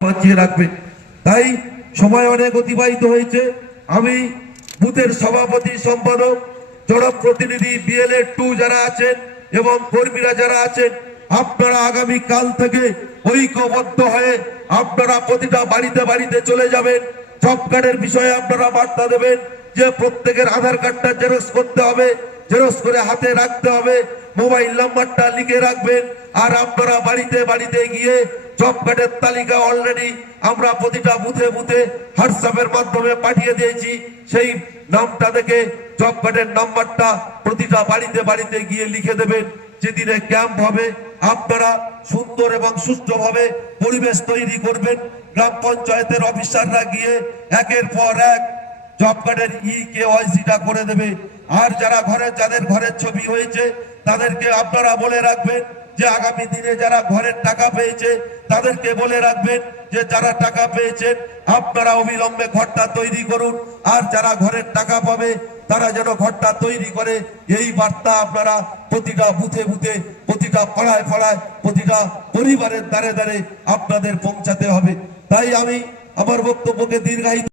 বাঁচিয়ে রাখবে। তাই সময় অনেক অতিবাহিত হয়েছে। আমি বুথের সভাপতি, সম্পাদক, জনপ্রতিনিধি, বিএলএ 2 যারা আছেন এবং কর্মীরা যারা আছেন, আপনারা আগামী কাল থেকে ঐক্যবদ্ধ হয়ে আপনারা প্রতিটা বাড়িতে বাড়িতে চলে যাবেন। জব কার্ডের বিষয়ে আপনারা বার্তা দেবেন যে প্রত্যেকের আধার কার্ডটা জেরক্স করতে হবে, জেরক্স করে হাতে রাখতে হবে, মোবাইল নাম্বারটা লিখে রাখবেন। আর আপনারা বাড়িতে বাড়িতে গিয়ে জব কার্ডের তালিকা অলরেডি আমরা প্রতিটা বুথে বুথে হোয়াটসঅ্যাপের মাধ্যমে পাঠিয়ে দিয়েছি। সেই নামটা দেখে জব কার্ডের নাম্বারটা প্রতিটা বাড়িতে বাড়িতে গিয়ে লিখে দেবেন। যেদিনে ক্যাম্প হবে আপনারা সুন্দর এবং সুষ্ঠুভাবে পরিবেশ তৈরি করবেন। গ্রাম পঞ্চায়েতের অফিসাররা গিয়ে একের পর এক জব কার্ডের KYC-টা করে দেবে। আর যাদের ঘরের ছবি হয়েছে তাদেরকে আপনারা বলে রাখবেন যে আগামী দিনে যারা ঘরের টাকা পেয়েছে তাদেরকে বলে রাখবেন যে যারা টাকা পেয়েছেন আপনারা অবিলম্বে ঘরটা তৈরি করুন। আর যারা ঘরের টাকা পাবে তারা যেন ঘরটা তৈরি করে, এই বার্তা আপনারা প্রতিটা বুথে বুথে, প্রতিটা পাড়ায় পাড়ায়, প্রতিটা পরিবারের দ্বারে দ্বারে আপনাদের পৌঁছাতে হবে। তাই আমি আমার বক্তব্যকে দীর্ঘায়িত